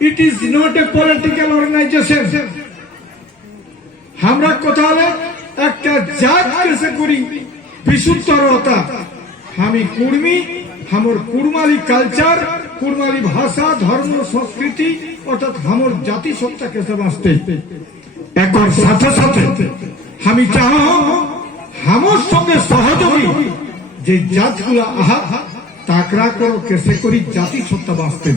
It is not a political organization. हमरा কথা হলে একটা জাত কেসে করি বিশুদ্ধতা আমি কুর্মী हमर कुर्माली कल्चर कुर्माली भाषा धर्म संस्कृति অর্থাৎ हमर জাতি সত্তা কেসে বাঁচতে একর সাথে সাথে আমি চাও हमर সঙ্গে সহযোগী যে জাতগুলো আহা তাকরা করো কেসে করি জাতি সত্তা বাঁচতে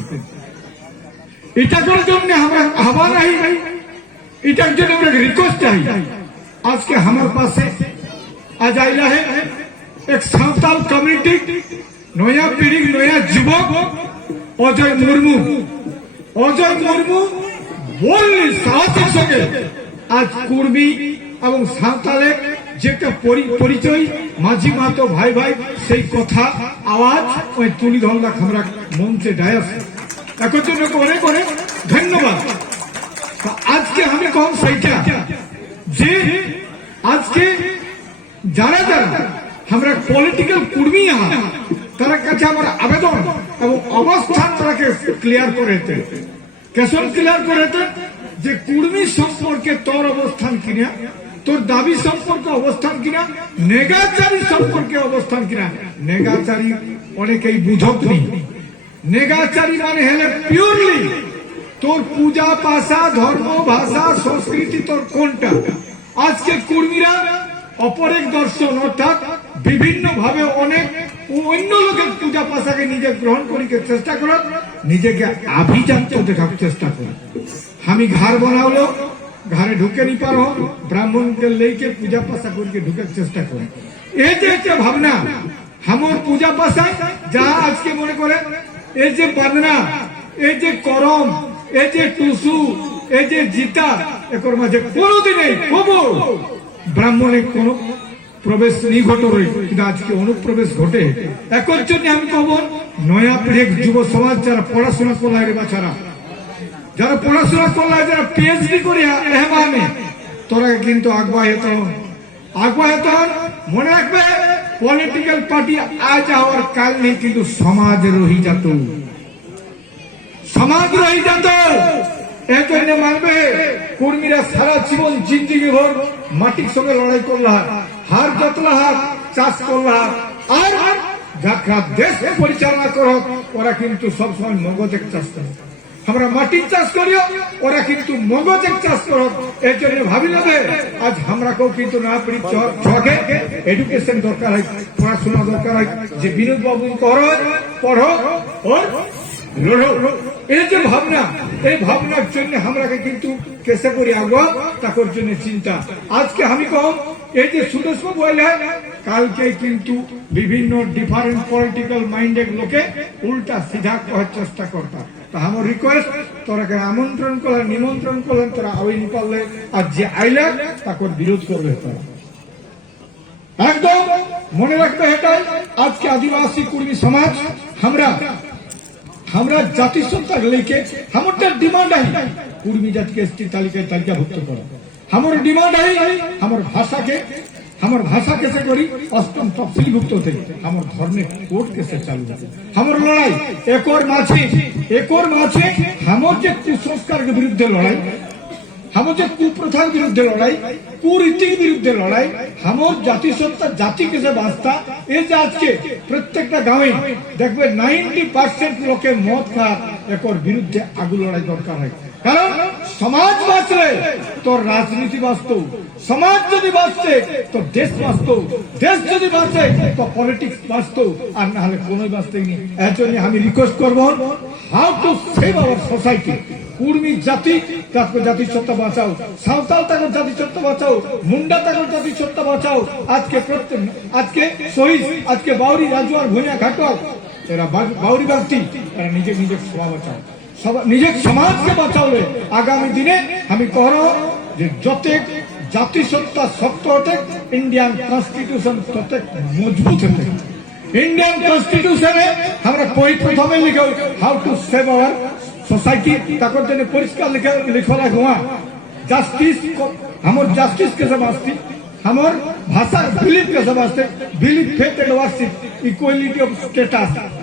এটা করার জন্য আমরা আহ্বান আই এটার জন্য আমরা রিকোয়েস্ট আই আজকে আমার পাশে আজ আইলা है एक सावताल कम्युनिटी नया पीढ़ी नया युवक अजय मुर्मू बोलने साहसेर संगे आज कुर्मी एवं सावताले जेटा परिचय माझी मातो भाई भाई सेई कथा आवाज ओई तुली धरलाम हमरा मंचे डायास एकर जন্য করে করে ধন্যবাদ আজকে আমি কম সেইটা যে আজকে যারা যারা আমরা পলিটিক্যাল কর্মী তারা কাছে আমার আবেদন এবং অবস্থান তাকে ক্লিয়ার করে কেসন ক্লিয়ার করে যে কর্মী সম্পর্কে তোর অবস্থান কিনা তোর দাবি সম্পর্কে অবস্থান কিনা নেগাচারী সম্পর্কে অবস্থান কিনা নেগাচারী অনেকেই বুঝকনি নেগাচারী মানে হলে পিওরলি তোর পূজা পাশা ধর্ম ভাষা সংস্কৃতি তোর কোনটা আজকে কর্মীরা অপরেক দর্শন অর্থাৎ বিভিন্ন ভাবে অনেক অন্য লোকের পূজা পাশাকে নিজে গ্রহণ করিকে চেষ্টা কর নিজেকে আভিজাত্য দেখার চেষ্টা কর আমি ঘর বানাওলো ঘরে ঢুকে নি পারো ব্রাহ্মণকে লেকে পূজা পাশা করিকে ঢুকার চেষ্টা করে এই যে একটা ভাবনা আমার পূজা পাশায় যা আজকে মনে করে এই যে বাদনা এই যে করম এই যে টুসু এই যে জিতা একর মাঝে কোনোদিনই কবো ব্রাহ্মণের কোন প্রবেশ নেই ঘটো কিন্তু আজকে অনুপ্রবেশ ঘটে একর জন্য আমি কব নয়া পিঢ়ি যুব সমাজ যারা পড়াশোনা করলায় রে বাচ্চারা যারা পড়াশোনা করলায় যারা পিএইচডি করিয়া এহবানে তোরা কিন্তু আগুয়া মনে রাখবে পলিটিক্যাল পার্টি আজ হওয়ার কাল নেই কিন্তু সমাজ রহি যেত এই জন্য মানবে কর্মীরা সারা জীবন জিন্দিগি ভর মাটির সঙ্গে লড়াই করলা হার যতলা হার চাষ করলা আর যারা দেশ পরিচালনা করো ওরা কিন্তু সবসময় মগজের চাষ করে আমরা মাটির চাষ করিও ওরা কিন্তু মগজের চাষ করো এর জন্য ভাবি নেবে আজ আমরাকেও কিন্তু না পড়ি চকে এডুকেশন দরকার হয় পড়াশোনা দরকার হয় যে বিনোদ বাবু করো পড়ো ওর এই যে ভাবনা এই ভাবনার জন্য আমরাকে কিন্তু কেসে করি আগুয়া তাকর জন্য চিন্তা আজকে আমি কম এই যে সুদেশ বাবু কালকে কিন্তু বিভিন্ন ডিফারেন্ট পলিটিক্যাল মাইন্ডেড লোকে উল্টা সিধা করার চেষ্টা করতাম তা আমার রিকোয়েস্ট তোরাকে আমন্ত্রণ করলেন নিমন্ত্রণ করলেন তোরা আইন পারলে আর যে আইলে তাকে বিরোধ করবে তারা একদম মনে রাখবে এটাই আজকে আদিবাসী কর্মী সমাজ আমরা জাতিসত্তার লেকে हमरটা ডিমান্ড है কুর্মী জাতিকে এসটি তালিকায় তালিকাভুক্ত করা हमर ডিমান্ড है हमर भाषा कैसे करी अष्टम तफसिलभुक्त थे हमर धर्मे कोर्ट कैसे चालू हमर लड़ाई एकर माछे हमर जे कुसंस्कार के विरुद्ध लड़ाई हमर जे कुप्रथार विरुद्ध लड़ाई कुरीतिर विरुद्ध लड़ाई हमर জাতিসত্তা জাতি कैसे बाँचता এই যে আজকে প্রত্যেকটা গাঁয়ে দেখবে 90% লোকে মদ খায় একর বিরুদ্ধে আগু লড়াই দরকার হয় কারণ সমাজ বাঁচলে তো রাজনীতি বাঁচত সমাজ যদি বাঁচতে তো দেশ বাঁচত দেশ যদি বাঁচে তো পলিটিক্স বাঁচত আর না হলে কোনোই বাঁচতেই নেই এর জন্য আমি রিকোয়েস্ট করব how to save our society Kurmi জাতি জাতিসত্তা বাঁচাও সাঁওতাল তাকে জাতিসত্তা বাঁচাও মুন্ডা তাকে জাতিসত্তা বাঁচাও আজকে শহীদ আজকে বাউরি রাজুয়ার ভূঁইয়া ঘাটুয়ার এরা বাউরি ব্যক্তি এরা নিজের সভা বাঁচাও নিজের সমাজকে বাঁচাওলে আগামী দিনে আমি কহ যে যতে জাতিসত্তা শক্ত হতে ইন্ডিয়ান কনস্টিটিউশন তত মজবুত হতে ইন্ডিয়ান কনস্টিটিউশনে আমরা প্রথমে লিখে how to save our society ताकर जने परिष्कार लिखला हुआ जस्टिस हमर जस्टिस के समझती हमर भाषा बिलीफ के समझते belief faith and worship equality of status